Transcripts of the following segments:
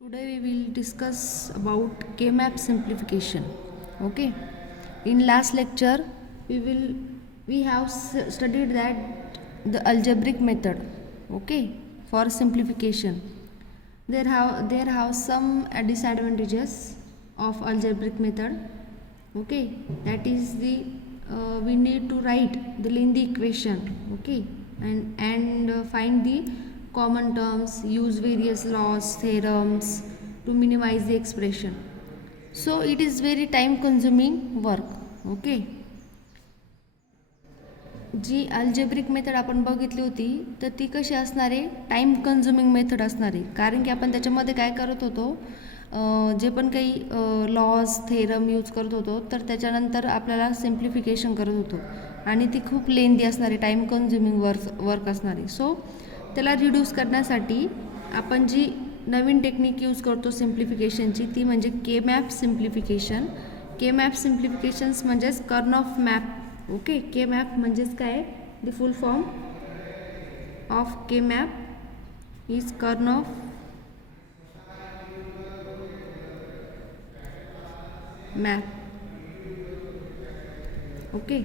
Today we will discuss about K-map simplification. Okay. In last lecture we have studied that the algebraic method. Okay. For simplification, there have some disadvantages of algebraic method. Okay. That is the we need to write the lengthy equation. Okay. And find the common terms, use various laws, theorems to minimize the expression. So it is very time consuming work. Okay. G algebraic method आपण बघितली होती तर ती कशी असणार आहे, time consuming method असणार आहे. कारण की आपण त्याच्यामध्ये काय करत होतो, जे पण काही लॉज थेरम यूज करत होतो तर त्याच्यानंतर आपल्याला सिम्प्लिफिकेशन करत होतो आणि ती खूप लेंदी असणारी टाईम कन्झ्युमिंग वर्क असणारी. सो त्याला रिड्यूस करण्यासाठी आपण जी नवीन टेक्निक यूज करतो सिम्प्लिफिकेशनची ती म्हणजे के मॅप सिम्प्लिफिकेशन. के मॅप सिम्प्लिफिकेशन्स म्हणजेच कर्न of map. Okay. K map म्हणजेच काय, the full form of K map is कर्न ऑफ मॅप. ओके.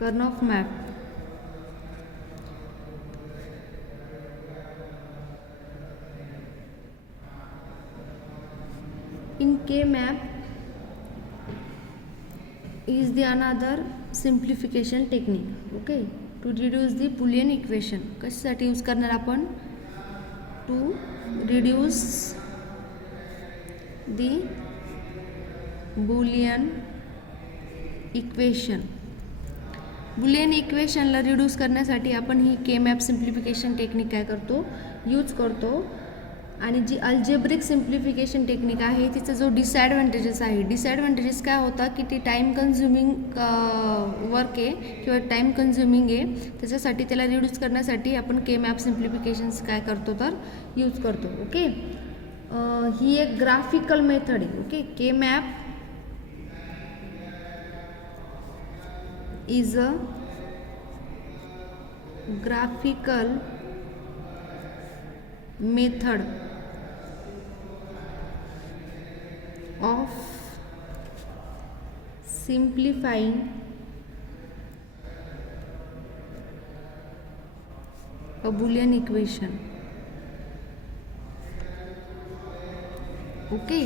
कर्न of map. In K-map is the another simplification technique. Okay, to reduce the Boolean equation. कशासाठी use करणार आपण, to reduce the Boolean equation. Boolean इक्वेशनला reduce करण्यासाठी आपण ही K map simplification technique काय करतो, यूज करतो. आणि जी अल्जेब्रिक सिम्प्लिफिकेशन टेक्निक आहे तिचा जो डिसॲडव्हान्टेजेस आहे, डिसॲडव्हान्टेजेस काय होता की ती टाईम कन्झ्युमिंग वर्क आहे किंवा टाईम कन्झ्युमिंग आहे. त्याच्यासाठी त्याला रिड्यूस करण्यासाठी आपण के मॅप सिम्प्लिफिकेशन्स काय करतो तर यूज करतो. ओके. ही एक ग्राफिकल मेथड आहे. Okay. K map is a graphical method of simplifying a Boolean equation. Okay.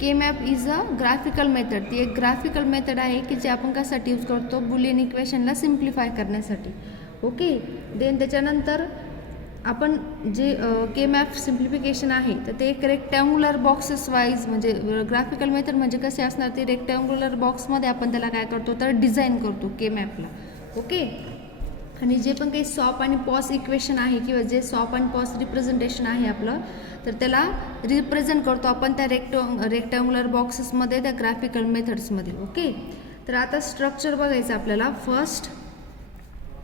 K map is a graphical method. ती एक ग्राफिकल मेथड आहे की जे आपण कशासाठी यूज करतो, बुलियन इक्वेशनला सिम्प्लिफाय करण्यासाठी. ओके. देन त्याच्यानंतर आपण जे के मॅप सिम्प्लिफिकेशन आहे तर ते एक रेक्टँग्युलर बॉक्सेस वाईज, म्हणजे ग्राफिकल मेथड म्हणजे कसे असणार, ते रेक्टँग्युलर बॉक्समध्ये आपण त्याला काय करतो तर डिझाईन करतो के मॅपला. ओके. आणि जे पण काही सॉप आणि पॉस इक्वेशन आहे किंवा जे सॉप आणि पॉस रिप्रेझेंटेशन आहे आपलं, तर त्याला रिप्रेझेंट करतो आपण त्या रेक्टँग्युलर बॉक्सेसमध्ये, त्या ग्राफिकल मेथड्समध्ये. ओके. तर आता स्ट्रक्चर बघायचं आपल्याला. फर्स्ट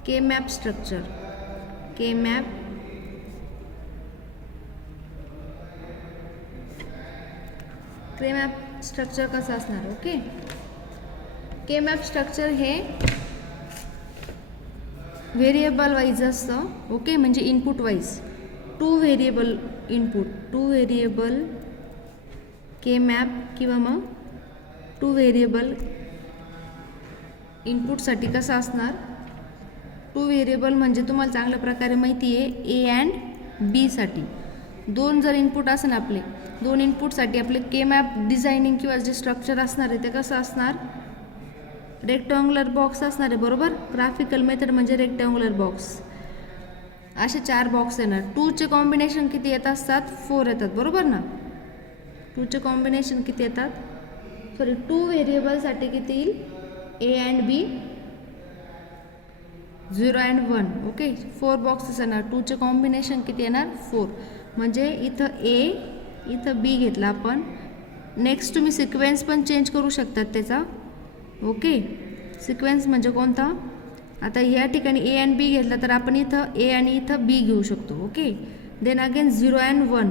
के मॅप स्ट्रक्चर. के मॅप के मॅप स्ट्रक्चर कसं असणार. ओके. के मॅप स्ट्रक्चर हे व्हेरिएबल वाईज असतं. ओके. म्हणजे input wise. Two variable input, two variable K map किंवा मग टू व्हेरिएबल इनपुटसाठी कसं असणार, टू व्हेरिएबल म्हणजे तुम्हाला चांगल्या प्रकारे माहिती आहे ए अँड बी साठी. दोन जर इनपुट असेल आपले, दोन इनपुटसाठी आपले के मॅप डिझायनिंग किंवा जे स्ट्रक्चर असणार आहे ते कसं असणार, रेक्टँग्युलर बॉक्स असणार आहे. बरोबर. ग्राफिकल मेथड म्हणजे रेक्टँग्युलर बॉक्स. असे 4 बॉक्स येणार. 2चे कॉम्बिनेशन किती येत असतात, 4 येतात. बरोबर ना. 2चे कॉम्बिनेशन किती येतात, सॉरी 2 व्हेरिएबलसाठी किती येईल, A and B, 0 and 1. Okay. 4 boxes येणार. 2चे कॉम्बिनेशन किती येणार, 4. म्हणजे इथं ए इथं बी घेतला आपण. नेक्स्ट तुम्ही सिक्वेन्स पण चेंज करू शकतात त्याचा. ओके. सिक्वेन्स म्हणजे कोणता, आता या ठिकाणी ए अँड बी घेतला तर आपण इथं ए आणि इथं बी घेऊ शकतो. ओके. देन अगेन 0 अँड 1,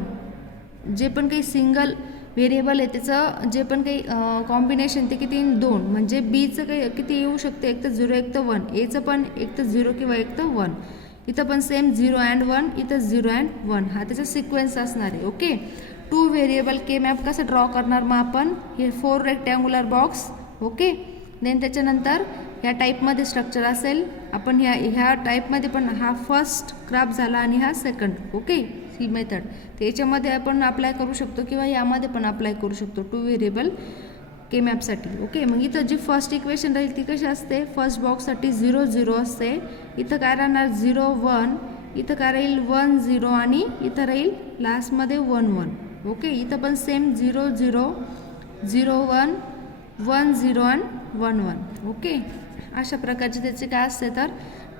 जे पण काही सिंगल व्हेरिएबल आहे त्याचं जे पण काही कॉम्बिनेशन ते किती, 2. म्हणजे बीचं काही किती येऊ शकते, एक तर 0 एक तर 1. एचं पण एक तर 0 किंवा एक तर 1. इथं पण सेम 0 अँड 1, इथं 0 अँड 1 हा त्याचा सिक्वेन्स असणार आहे. ओके, 2 व्हेरिएबल के मॅप कसं ड्रॉ करणार मग आपण, हे 4 रेक्टँग्युलर बॉक्स. ओके, देन त्याच्यानंतर ह्या टाईपमध्ये स्ट्रक्चर असेल, आपण ह्या टाईपमध्ये पण हा फर्स्ट ग्राफ झाला आणि हा सेकंड. ओके, ही मेथड त्याच्यामध्ये आपण अप्लाय करू शकतो किंवा यामध्ये पण अप्लाय करू शकतो 2 व्हेरिएबल के मॅपसाठी. ओके, मग इथं जी फर्स्ट इक्वेशन राहील ती कशी असते, फर्स्ट बॉक्ससाठी 0 0 असते, इथं काय राहणार 0 1, इथं काय राहील 1 0 आणि इथं राहील लास्टमध्ये 1 1. ओके, इथं पण सेम 0 0 0 1 1 0 आणि 1 1. ओके, अशा प्रकारचे त्याचे काय असते तर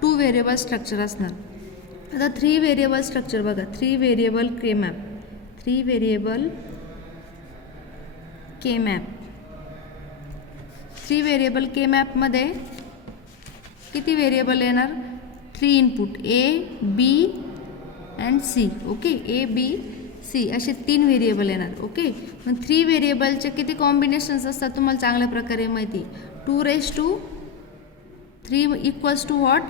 2 व्हेरिएबल स्ट्रक्चर असणार. आता 3 व्हेरिएबल स्ट्रक्चर बघा, 3 variable K map, 3 variable K map. 3 variable K मॅपमध्ये किती व्हेरिएबल येणार, 3 input A B and C. Okay, A B C असे 3 व्हेरिएबल येणार. ओके, मग 3 व्हेरिएबलचे किती कॉम्बिनेशन्स असतात तुम्हाला चांगल्या प्रकारे माहिती, 2⁻³ इक्वल्स टू व्हॉट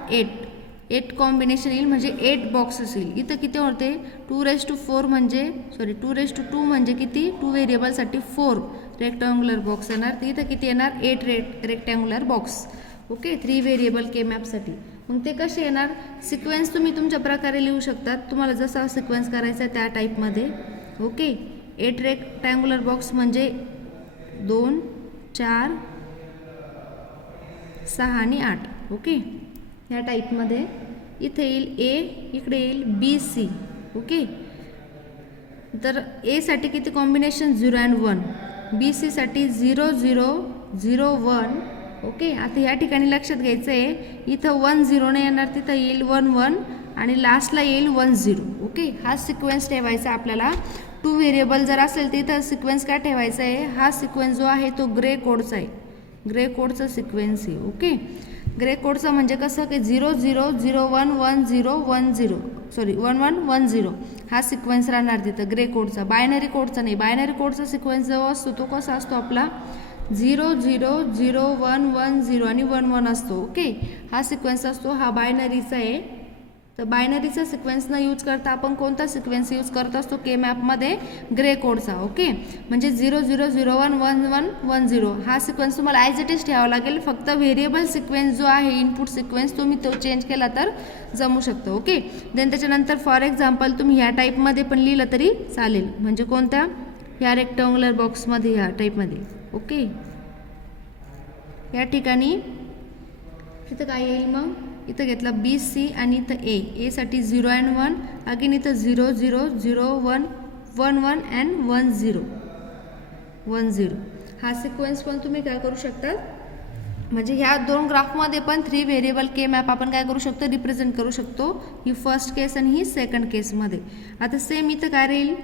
8 कॉम्बिनेशन येईल, म्हणजे 8 बॉक्सेस येईल. इथं किती होते 2⁻² म्हणजे 2⁻² म्हणजे किती, 2 व्हेरिएबलसाठी 4 रेक्टँग्युलर बॉक्स येणार, तर इथं किती येणार 8 रेक्टँग्युलर बॉक्स. ओके, 3 व्हेरिएबल के मॅपसाठी. मग ते कसे येणार, सिक्वेन्स तुम्ही तुमच्या प्रकारे लिहू शकतात, तुम्हाला जसा सिक्वेन्स करायचा आहे त्या टाईपमध्ये. ओके, 8 रेक्टँग्युलर बॉक्स म्हणजे 2 4 6 आणि 8. ओके, ह्या टाईपमध्ये इथे येईल ए, इकडे येईल बी सी. ओके, तर एसाठी किती कॉम्बिनेशन 0 अँड 1, बी सीसाठी 0 0 0 1. ओके, आता या ठिकाणी लक्षात घ्यायचं आहे, इथं 1 0 नाही येणार, तिथं येईल 1 1 आणि लास्टला येईल 1 0. ओके, हा सिक्वेन्स ठेवायचा आपल्याला. 2 व्हेरिएबल जर असेल तर इथं सिक्वेन्स काय ठेवायचा आहे, हा सिक्वेन्स जो आहे तो ग्रे कोडचा आहे, ग्रे कोडचा सिक्वेन्स आहे. ओके, ग्रे कोडचा म्हणजे कसं की 0 0 0 1 1 0 1 0 1 1 1 0 हा सिक्वेन्स राहणार तिथं ग्रे कोडचा, बायनरी कोडचा नाही. बायनरी कोडचा सिक्वेन्स जो असतो तो कसा असतो आपला 0 0 0 1 1 0 आणि 1 1 असतो. ओके, हा सिक्वेन्स असतो, हा बायनरीचा आहे. तर बायनरीचा सिक्वेन्स न यूज करता आपण कोणता सिक्वेन्स यूज करत असतो के मॅपमध्ये, ग्रे कोडचा. ओके, म्हणजे 0 0 0 1 1 1 1 0 हा सिक्वेन्स तुम्हाला ॲज इट इज ठेवावा लागेल. फक्त व्हेरिएबल सिक्वेन्स जो आहे, इनपुट सिक्वेन्स तुम्ही तो चेंज केला तर जमू शकतो. ओके, देन त्याच्यानंतर फॉर एक्झाम्पल तुम्ही ह्या टाईपमध्ये पण लिहिलं तरी चालेल, म्हणजे कोणत्या, ह्या रेक्टँग्युलर बॉक्समध्ये, ह्या टाईपमध्ये. ओके, या ठिकाणी इथं काय येईल मग, इथं घेतला बी सी आणि इथं एसाठी 0 अँड 1, अगेन इथं 0 0 0 1 1 1 अँड 1 0 1 0 हा सिक्वेन्स पण तुम्ही काय करू शकता, म्हणजे ह्या 2 ग्राफमध्ये पण 3 व्हेरिएबल के मॅप आपण काय करू शकतो, रिप्रेझेंट करू शकतो. ही फर्स्ट केस आणि ही सेकंड केसमध्ये. आता सेम इथं काय राहील,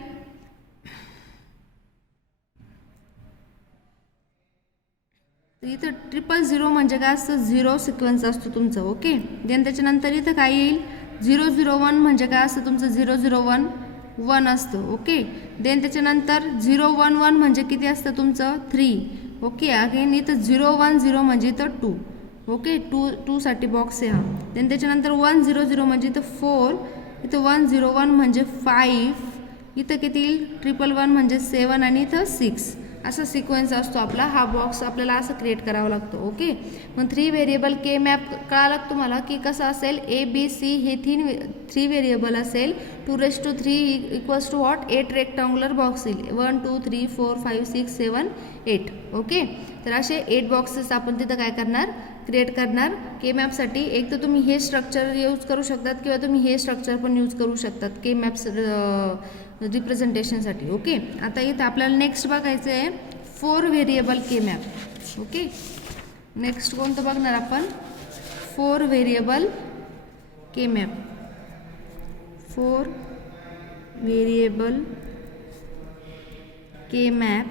इथं 000 म्हणजे काय असतं, 0 सिक्वेन्स असतो तुमचं. ओके, देन त्याच्यानंतर इथं काय येईल 0 0 1 म्हणजे काय असतं तुमचं 0 0 1 1 असतं. ओके, देन त्याच्यानंतर 0 1 1 म्हणजे किती असतं तुमचं 3. ओके, अगेन इथं 0 1 0 म्हणजे इथं 2. ओके, 2 साठी बॉक्स आहे हा. देन त्याच्यानंतर 1 0 0 म्हणजे इथं 4, इथं 1 0 1 म्हणजे 5, इथं किती येईल 1 1 म्हणजे 7 आणि इथं 6. असा सिक्वेन्स असतो आपला. हा बॉक्स आपल्याला असं क्रिएट करावा लागतो. ओके, मग 3 व्हेरिएबल के मॅप कळाला तुम्हाला की कसं असेल, ए बी सी हे 3 व्हेरिएबल असेल, 2⁻³ equals to what 8 rectangular box येईल, 1 2 3 4 5 6 7 8. ओके, तर असे 8 बॉक्सेस आपण तिथं काय करणार, क्रिएट करणार के मॅपसाठी. एक तर तुम्ही हे स्ट्रक्चर यूज करू शकतात किंवा तुम्ही हे स्ट्रक्चर पण यूज करू शकतात के मॅप्स रिप्रेझेंटेशनसाठी. ओके, आता इथं आपल्याला नेक्स्ट बघायचं आहे 4 variable K map. Okay, next कोणतं बघणार आपण, 4 variable K map. 4 variable K map.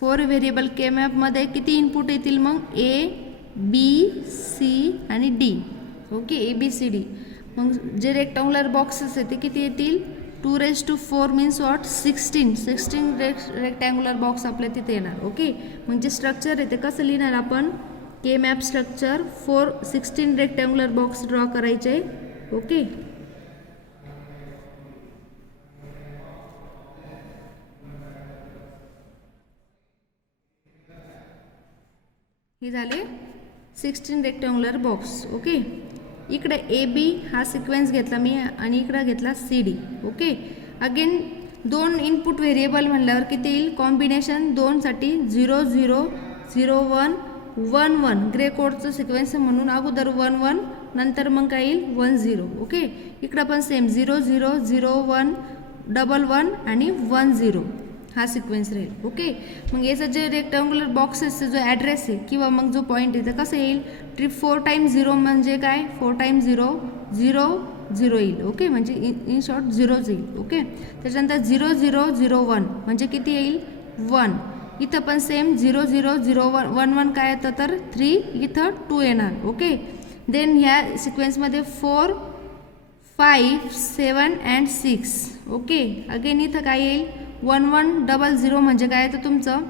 4 variable K मॅपमध्ये किती इनपुट येतील मग, ए बी सी आणि D. Okay, A B C D. मग जे रेक्टँग्युलर बॉक्सेस आहेत ते किती येतील, 2⁻⁴ मीन्स वॉट 16 रेक्टँग्युलर बॉक्स आपल्या तिथे येणार. ओके, मग जे स्ट्रक्चर आहे ते कसं लिहिणार आपण, के map structure 16 rectangular box draw करायचे. ओके, हे झाले 16 रेक्टँग्युलर बॉक्स. ओके, इकडे ए बी हा सिक्वेन्स घेतला मी आणि इकडे घेतला C D. Okay, again 2 input variable म्हणल्यावर किती येईल कॉम्बिनेशन 2 साठी 0 0 0 1 1 1 ग्रे कोडचं सिक्वेन्स म्हणून अगोदर 1 1 नंतर मग काय येईल 1 0. ओके, इकडं पण सेम 0 0 0 1 1 1 आणि 1 0 हा सिक्वेन्स राहील. ओके, मग याचं जे रेक्टँग्युलर बॉक्सेसचा जो ॲड्रेस आहे किंवा मग जो पॉईंट आहे तर कसं येईल 4 टाइम्स 0 म्हणजे काय 4 टाइम्स 0 0 0 येईल. ओके, म्हणजे इन शॉर्ट 0च येईल. ओके, त्याच्यानंतर 0 0 0 1 म्हणजे किती येईल 1. इथं पण सेम 0 0 0 1 1 काय येतं तर 3, इथं 2 येणार. ओके, देन ह्या सिक्वेन्समध्ये 4 5 7 अँड 6. ओके, अगेन इथं काय येईल 1 1 0 0 म्हणजे काय येतं तुमचं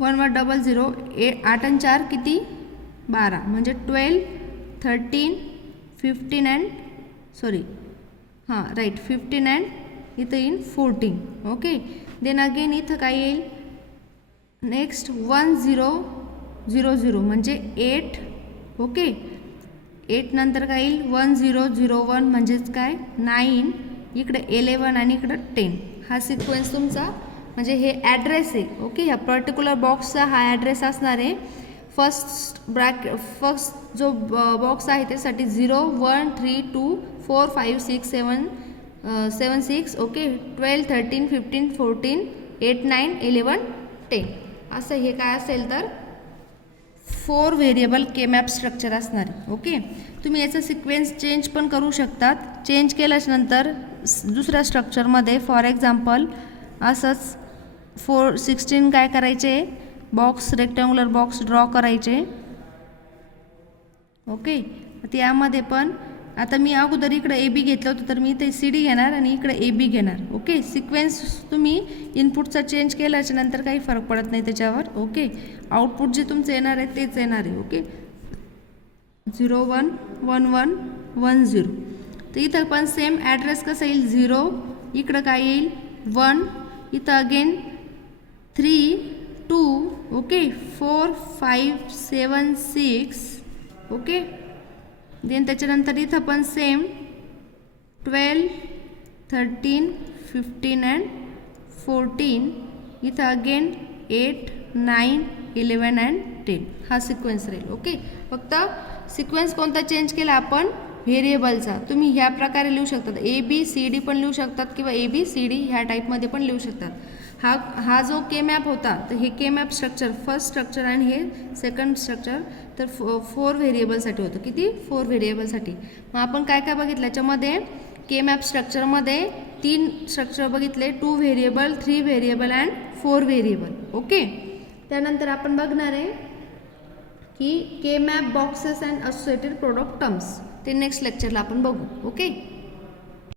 1 1 0 0 8 आणि 4 किती 12 म्हणजे 12 13 15 अँड सॉरी हां राईट 15 अँड इथं येईल 14. ओके, देन अगेन इथं काय येईल नेक्स्ट 1 0 0 0 म्हणजे 8. ओके, 8 नंतर काय येईल 1 0 0 1 म्हणजेच काय 9, इकडे 11 आणि इकडे 10. हा सिक्वेन्स तुमचा म्हणजे हे ॲड्रेस आहे. ओके, ह्या पर्टिक्युलर बॉक्सचा हा ॲड्रेस असणार आहे. फर्स्ट जो बॉक्स आहे त्यासाठी 0 1 3 2 4 5 6 7 6. ओके, 12 13 15 14 8 9 11 10 असं हे काय असेल तर 4 व्हेरिएबल के मॅप स्ट्रक्चर असणार आहे. ओके, तुम्ही याचा सिक्वेन्स चेंज पण करू शकतात. चेंज केल्याच्या नंतर दुसऱ्या स्ट्रक्चरमध्ये फॉर एक्झाम्पल असंच 16 काय करायचे बॉक्स रेक्टँग्युलर बॉक्स ड्रॉ करायचे. ओके, त्यामध्ये पण आता मी अगोदर इकडे ए बी घेतलं होतं तर मी इथे सी डी घेणार आणि इकडे ए बी घेणार. ओके, सिक्वेन्स तुम्ही इनपुटचा चेंज केल्याच्या नंतर काही फरक पडत नाही त्याच्यावर. ओके, आउटपुट जे तुमचं येणार आहे तेच येणार आहे. ओके, 0 1 1 1 1 0. तर इथं पण सेम ॲड्रेस कसं येईल 0, इकडं काय येईल 1, इथं अगेन 3 2. ओके, 4 5 7 6. ओके, देन त्याच्यानंतर इथं पण सेम 12 13 15 अँड 14, इथं अगेन 8 9 11 अँड 10 हा सिक्वेन्स राहील. ओके, फक्त सिक्वेन्स कोणता चेंज केला आपण व्हेरिएबलचा. तुम्ही ह्या प्रकारे लिहू शकतात, ए बी सी डी पण लिहू शकतात किंवा ए बी सी डी ह्या टाईपमध्ये पण लिहू शकतात. हा जो के मॅप होता तर हे के मॅप स्ट्रक्चर फर्स्ट स्ट्रक्चर आणि हे सेकंड स्ट्रक्चर तर 4 व्हेरिएबलसाठी होतं. किती 4 व्हेरिएबलसाठी. मग आपण काय काय बघितलं याच्यामध्ये के मॅप स्ट्रक्चरमध्ये 3 स्ट्रक्चर बघितले 2 variable 3 variable and 4 variable. Okay, त्यानंतर आपण बघणार आहे की के map boxes and associated product terms ते नेक्स्ट लेक्चरला आपण बघू. ओके.